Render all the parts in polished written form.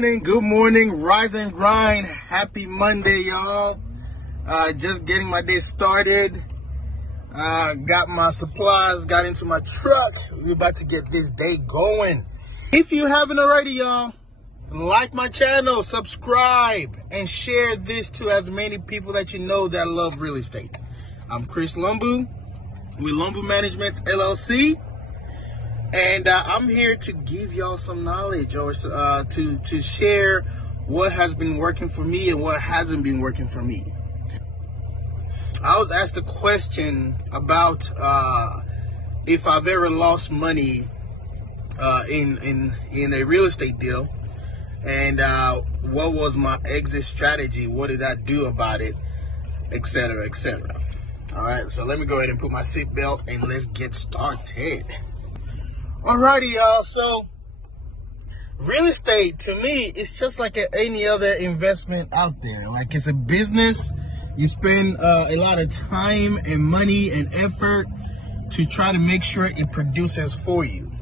good morning, rise and grind. Happy Monday, y'all. Just getting my day started. Got my supplies, got into my truck. We're about to get this day going. If you haven't already, y'all, like my channel, subscribe, and share this to as many people that you know that love real estate. I'm Chris Lumbu with Lumbumanagements, LLC. And I'm here to give y'all some knowledge, or to share what has been working for me and what hasn't been working for me. I was asked a question about if I've ever lost money in a real estate deal, and what was my exit strategy? What did I do about it, etc., etc. All right, so let me go ahead and put my seatbelt and let's get started. Alrighty, y'all. So, real estate to me is just like any other investment out there. Like, it's a business. You spend a lot of time and money and effort to try to make sure it produces for you.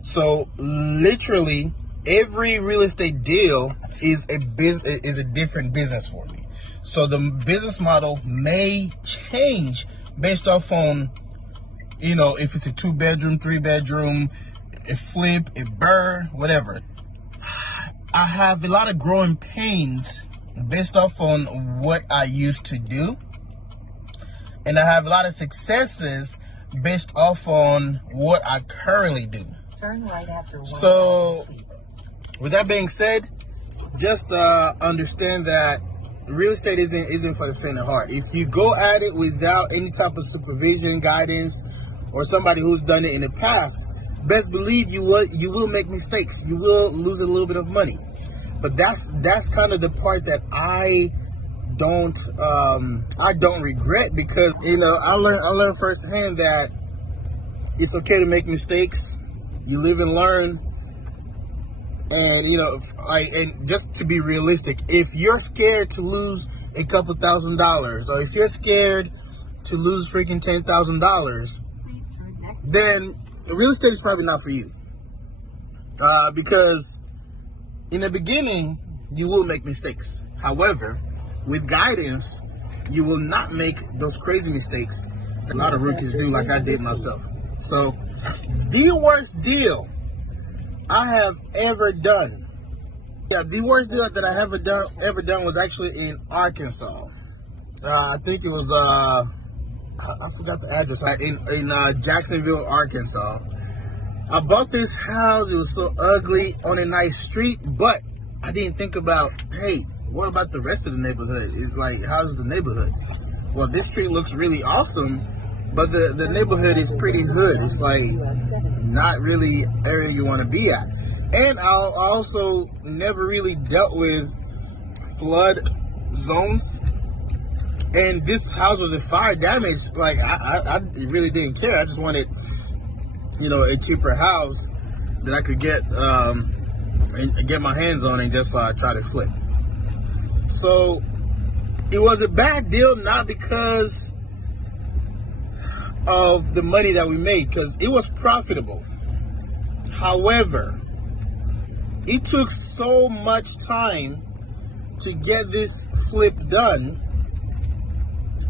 So, literally, every real estate deal is a different business for me. So, the business model may change based off on, you know, if it's a 2-bedroom, 3-bedroom, a flip, a burr, whatever. I have a lot of growing pains based off on what I used to do. And I have a lot of successes based off on what I currently do. Turn right after 1. So, with that being said, just understand that real estate isn't for the faint of heart. If you go at it without any type of supervision, guidance, or somebody who's done it in the past, best believe you will make mistakes. You will lose a little bit of money. But that's kind of the part that I don't regret, because I learned firsthand that it's okay to make mistakes. You live and learn. And and just to be realistic, if you're scared to lose a couple $1,000s, or if you're scared to lose freaking $10,000, then real estate is probably not for you. Because in the beginning, you will make mistakes. However, with guidance, you will not make those crazy mistakes a lot of rookies do, like I did myself. So, the worst deal I have ever done. Yeah, the worst deal that I have ever done was actually in Arkansas. I think it was I forgot the address. In Jacksonville, Arkansas. I bought this house. It was so ugly on a nice street, but I didn't think about, hey, what about the rest of the neighborhood? It's like, how's the neighborhood? Well, this street looks really awesome, but the neighborhood is pretty hood. It's like not really area you want to be at. And I also never really dealt with flood zones. And this house was a fire damage. Like, I really didn't care. I just wanted, a cheaper house that I could get and get my hands on and just try to flip. So it was a bad deal, not because of the money that we made, because it was profitable. However, it took so much time to get this flip done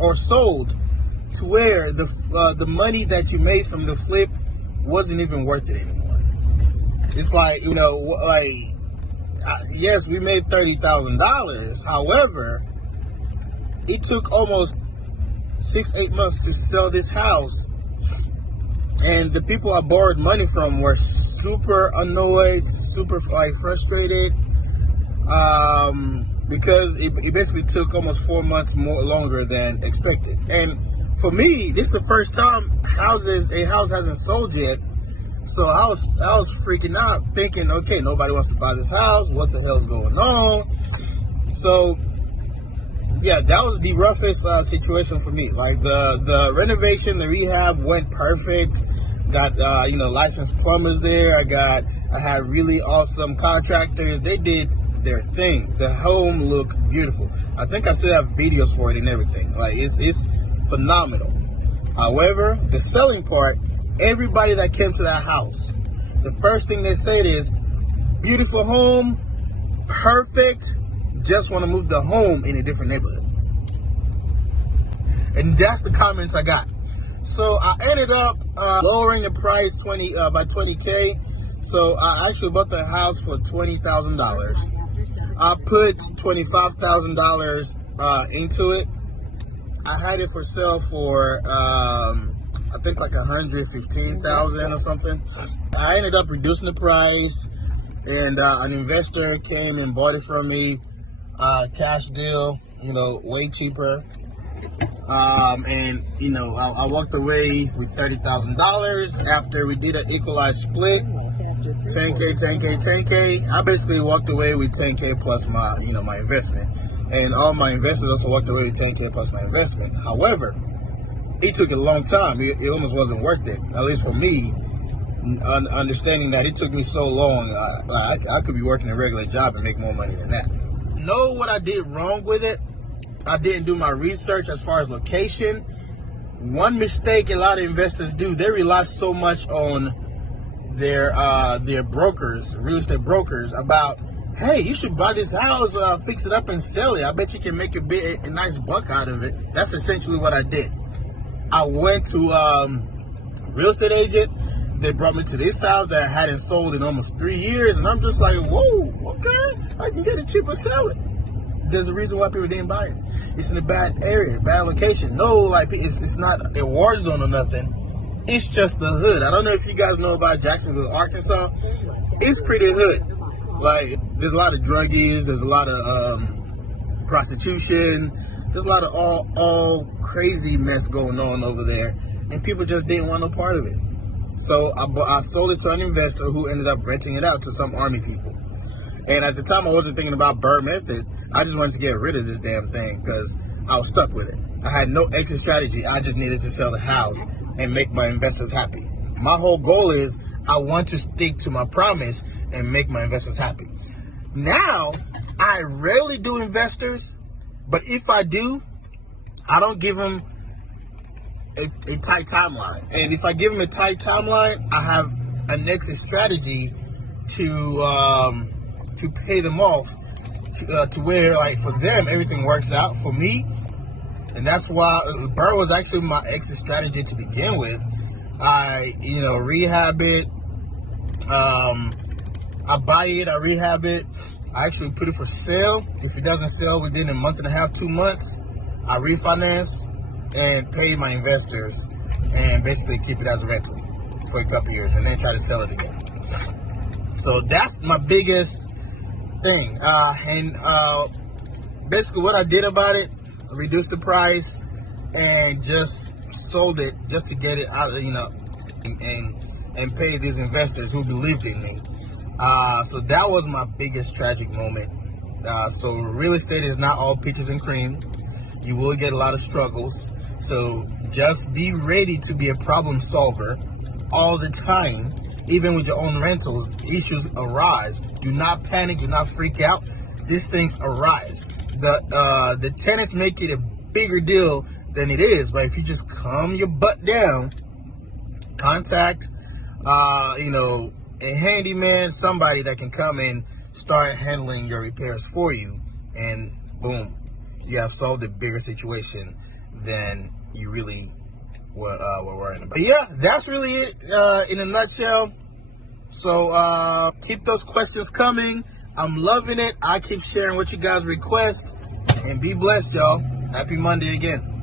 or sold, to where the money that you made from the flip wasn't even worth it anymore. It's like, yes, we made $30,000. However, it took almost 6-8 months to sell this house, and the people I borrowed money from were super annoyed, super frustrated, because it basically took almost 4 months longer than expected. And for me, this is the first time a house hasn't sold yet. So I was freaking out, thinking, okay, nobody wants to buy this house. What the hell's going on? So yeah, that was the roughest situation for me. Like, the renovation, the rehab went perfect. Got licensed plumbers there. I had really awesome contractors. They did their thing. The home looked beautiful. I think I still have videos for it and everything. Like, it's phenomenal. However, the selling part, everybody that came to that house, the first thing they said is, beautiful home, perfect, just want to move the home in a different neighborhood. And that's the comments I got. So I ended up lowering the price by 20K. So I actually bought the house for $20,000. I put $25,000 into it. I had it for sale for I think like $115,000 or something. I ended up reducing the price, and an investor came and bought it from me, cash deal, way cheaper. And I walked away with $30,000 after we did an equalized split. 10K. I basically walked away with 10K plus my investment, and all my investors also walked away with 10K plus my investment. However, it took a long time. It almost wasn't worth it, at least for me. Understanding that it took me so long, I could be working a regular job and make more money than that. Know what I did wrong with it? I didn't do my research as far as location. One mistake a lot of investors do, they rely so much on their brokers, real estate brokers, about, hey, you should buy this house, fix it up and sell it. I bet you can make a nice buck out of it. That's essentially what I did. I went to real estate agent. They brought me to this house that I hadn't sold in almost 3 years, and I'm just like, whoa, okay, I can get it cheaper, sell it. There's a reason why people didn't buy it. It's in a bad area, bad location. No, like it's not a war zone or nothing. It's just the hood. I don't know if you guys know about Jacksonville, Arkansas. It's pretty hood. Like, there's a lot of druggies. There's a lot of prostitution. There's a lot of all crazy mess going on over there, and people just didn't want no part of it. So I sold it to an investor who ended up renting it out to some army people. And at the time, I wasn't thinking about Bird Method. I just wanted to get rid of this damn thing because I was stuck with it. I had no exit strategy. I just needed to sell the house and make my investors happy. My whole goal is I want to stick to my promise and make my investors happy. Now, I rarely do investors, but if I do, I don't give them a tight timeline. And if I give them a tight timeline, I have an exit strategy to pay them off to where, like, for them, everything works out. For me, and that's why Bird was actually my exit strategy to begin with. I, rehab it. I buy it, I rehab it. I actually put it for sale. If it doesn't sell within a month and a half, 2 months, I refinance and pay my investors and basically keep it as a rental for a couple years and then try to sell it again. So that's my biggest thing. Basically what I did about it, reduced the price and just sold it just to get it out, and pay these investors who believed in me. So that was my biggest tragic moment. So real estate is not all peaches and cream. You will get a lot of struggles. So just be ready to be a problem solver all the time. Even with your own rentals, issues arise. Do not panic, do not freak out. These things arise. The tenants make it a bigger deal than it is, but if you just calm your butt down, contact a handyman, somebody that can come and start handling your repairs for you, and boom, you have solved a bigger situation than you really were worrying about. But yeah, that's really it in a nutshell. So keep those questions coming. I'm loving it. I keep sharing what you guys request, and be blessed, y'all. Happy Monday again.